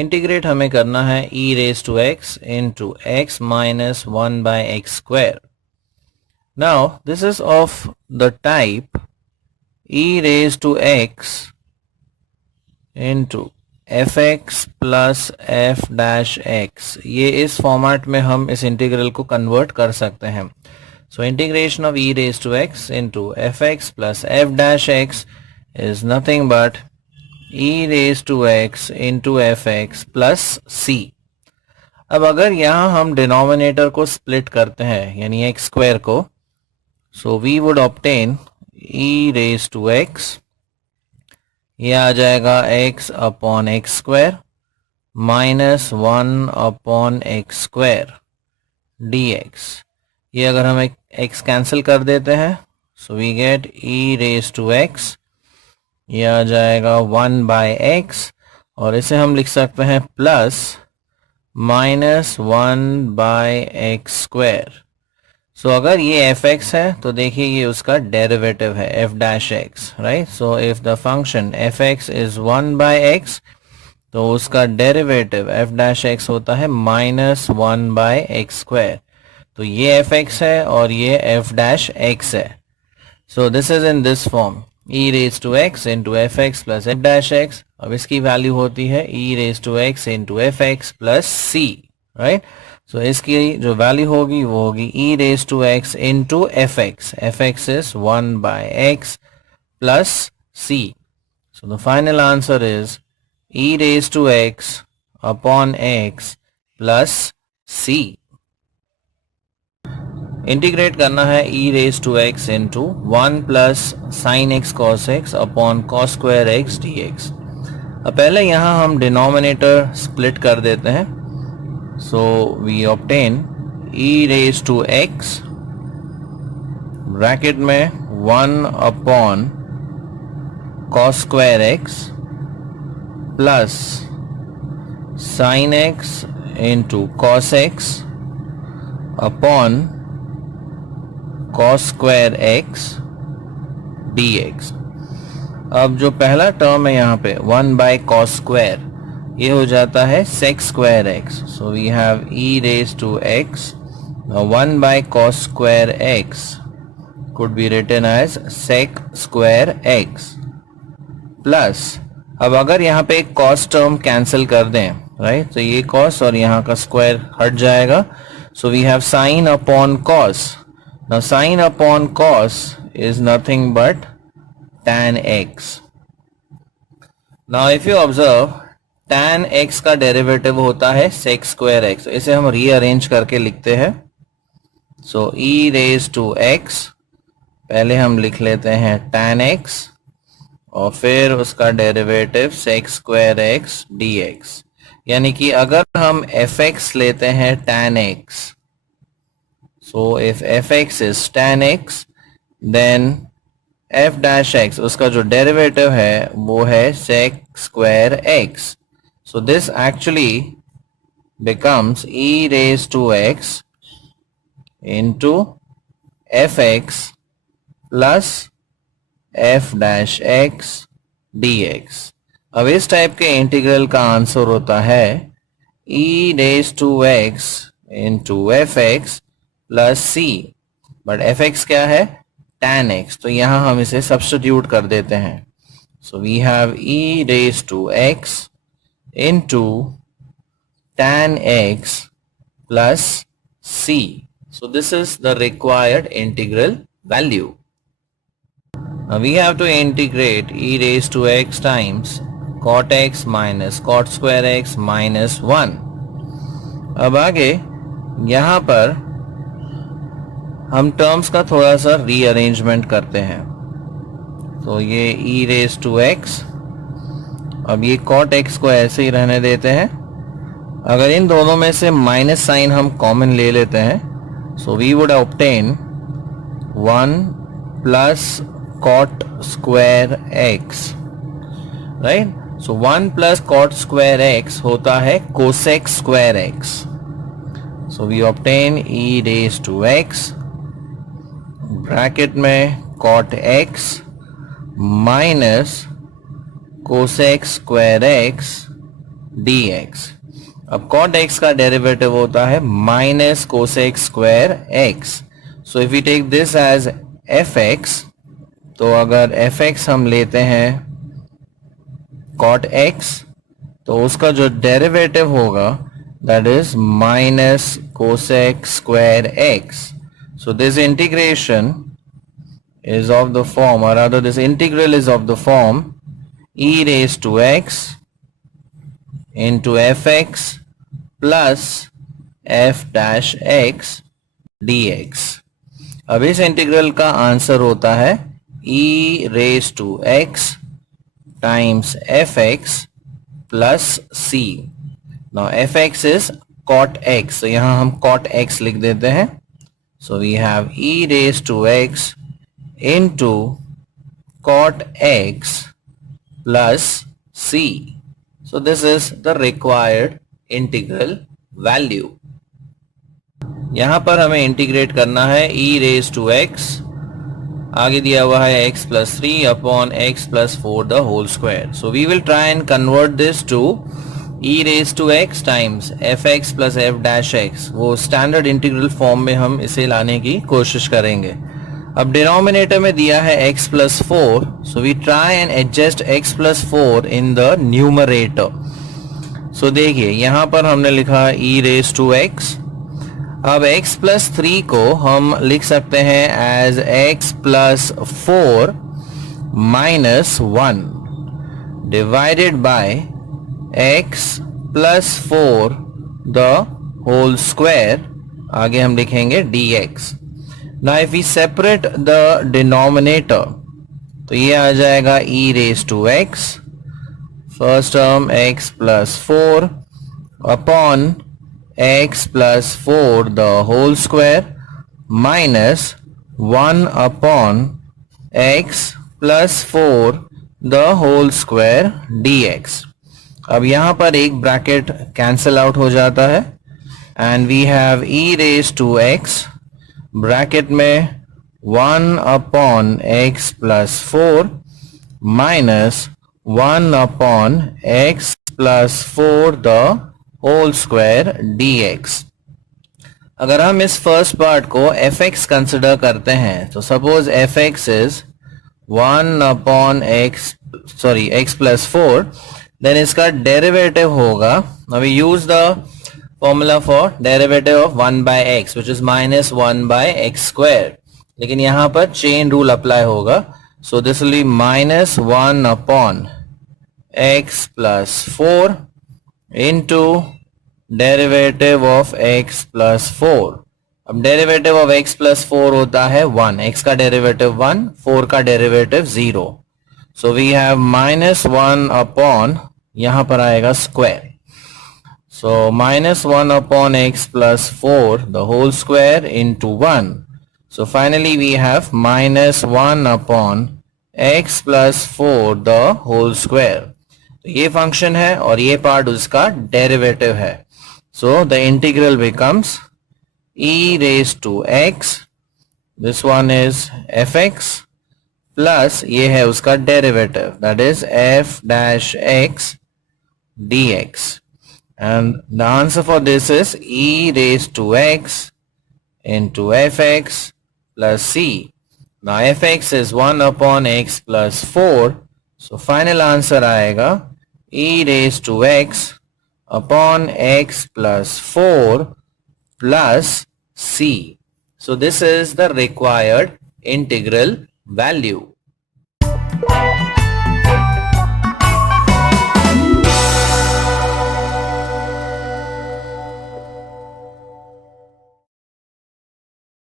Integrate हमें करना है e raise to x into x minus 1 by x square. Now this is of the type e raise to x into f x plus f dash x. ये इस format में हम इस integral को convert कर सकते हैं. So integration of e raise to x into f x plus f dash x is nothing but e raise to x into f x plus c. अब अगर यहाँ हम डिनोमिनेटर को स्प्लिट करते हैं यानी एक्स स्क्वायर को, so we would obtain e raise to x, ये आ जाएगा x upon x square minus 1 upon x square dx. ये अगर हम x कैंसिल कर देते हैं so we get e raise to x, ये आ जाएगा 1 बाय एक्स, और इसे हम लिख सकते हैं plus minus 1 by x square. So अगर ये एफ एक्स है तो देखिए ये उसका डेरिवेटिव है f dash x, right. So if the function f x is 1 by x तो उसका डेरिवेटिव एफ डैश एक्स होता है माइनस 1 बाय एक्स स्क्वायर. तो ये एफ एक्स है और ये एफ डैश एक्स है. So this is in this form e raise to x into f x plus f dash x. अब इसकी वैल्यू होती है e raise to x into f x plus c, right. So इसकी जो value होगी वो होगी e raise to x into f x. F x is 1 by x plus c. So the final answer is e raise to x upon x plus c. Integrate करना है e raise to x into 1 plus sine x cos x upon cos square x dx. अब पहले यहाँ हम denominator split कर देते हैं. So we obtain e raise to x bracket में 1 upon cos square x plus sine x into cos x upon cos square x dx. अब जो पहला टर्म है यहाँ पे 1 बाय cos स्क्वायर, ये हो जाता है sec square x. So we have e raise to x. 1 by cos square x could be written as sec square x plus, अब अगर यहाँ पे एक cos टर्म कैंसिल कर दें, राइट, तो ये cos और यहाँ का स्क्वायर हट जाएगा. So we have sin upon cos. Now sin upon cos is nothing but tan x. Now if you observe, tan x का डेरिवेटिव होता है sec स्क्वायर x. इसे हम रीअरेंज करके लिखते हैं. So e raise to x, पहले हम लिख लेते हैं tan x और फिर उसका derivative sec square x dx. यानी कि अगर हम fx लेते हैं tan x, so if fx is tan x then f dash x, उसका जो डेरिवेटिव है वो है sec square x. So this actually becomes e raised to x into fx plus f dash x dx. अब इस type के integral का answer होता है e raised to x into fx plus c. But F x क्या है? tan x. तो यहां हम इसे सब्स्टिट्यूट कर देते हैं. So we have e raise to x into tan x plus c. So this is the required integral value. We have to integrate e raise to x times cot x minus cot square x minus 1. अब आगे यहां पर हम terms का थोड़ा सा rearrangement करते हैं. तो ये e रेज टू x, अब ये cot x को ऐसे ही रहने देते हैं. अगर इन दोनों में से माइनस साइन हम कॉमन ले लेते हैं, so we would obtain 1 plus cot square x, right. So 1 plus cot square x होता है cosec square x. So we obtain e raise to x bracket में cot x minus cosec square x dx. अब cot x का derivative होता है minus cosec square x. So if we take this as fx, तो अगर fx हम लेते हैं cot x, तो उसका जो डेरिवेटिव होगा that is minus cosec square x. So this integration is of the form, or rather this integral is of the form e raised to x into fx plus f dash x dx. अब इस integral का answer होता है e raised to x times fx plus c. Now fx is cot x, so यहाँ हम cot x लिख देते हैं. So we have e raised to x into cot x plus c. So this is the required integral value. यहां पर हमें integrate करना है e raised to x, आगे दिया हुआ है x plus 3 upon x plus 4 the whole square. So we will try and convert this to e raised to x times fx plus f dash x. वो standard integral form में हम इसे लाने की कोशिश करेंगे. अब डिनोमिनेटर में दिया है x plus 4, so we try and adjust x plus 4 in the numerator. So देखिए यहाँ पर हमने लिखा e raised to x. अब x plus 3 को हम लिख सकते हैं as x plus 4 minus 1 divided by x plus 4 the whole square, आगे हम लिखेंगे dx. Now if we separate the denominator, तो ये आ जाएगा e raised to x, first term x plus 4 upon x plus 4 the whole square minus 1 upon x plus 4 the whole square dx. अब यहाँ पर एक ब्रैकेट कैंसिल आउट हो जाता है and we have e raised to x bracket में 1 upon x plus 4 minus 1 upon x plus 4 the whole square dx. अगर हम इस फर्स्ट पार्ट को fx कंसिडर करते हैं, तो suppose fx is 1 upon x plus 4, then इसका डेरिवेटिव होगा. Now we use the formula for derivative of 1 by x which is minus 1 by x square, लेकिन यहाँ पर चेन रूल अप्लाई होगा. So this will be minus 1 upon x plus 4 into derivative of x plus 4. अब derivative of x plus 4 होता है 1, x का derivative 1, 4 का derivative 0. So we have minus 1 upon, यहाँ पर आएगा square. So minus 1 upon x plus 4 the whole square into 1. So finally we have minus 1 upon x plus 4 the whole square. तो ये function है और ये पार्ट उसका डेरिवेटिव है. So the integral becomes e raised to x, this one is fx, plus ये है उसका derivative that is f dash x dx. And the answer for this is e raised to x into fx plus c. Now fx is 1 upon x plus 4. So final answer आएगा e raised to x upon x plus 4 plus c. So this is the required integral value.